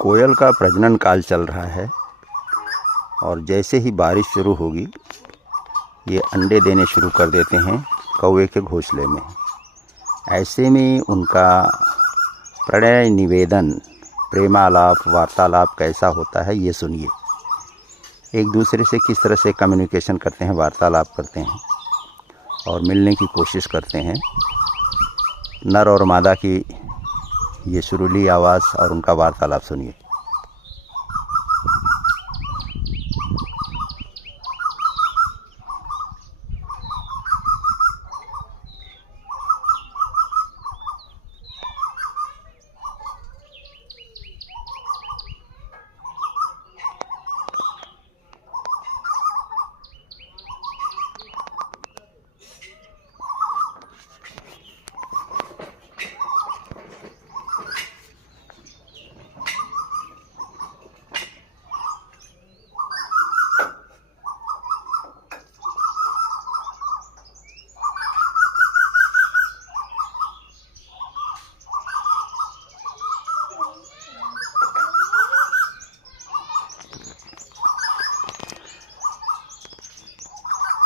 कोयल का प्रजनन काल चल रहा है और जैसे ही बारिश शुरू होगी ये अंडे देने शुरू कर देते हैं कौवे के घोंसले में। ऐसे में उनका प्रणय निवेदन, प्रेमालाप, वार्तालाप कैसा होता है ये सुनिए। एक दूसरे से किस तरह से कम्युनिकेशन करते हैं, वार्तालाप करते हैं और मिलने की कोशिश करते हैं। नर और मादा की ये सुरीली आवाज़ और उनका वार्तालाप सुनिए।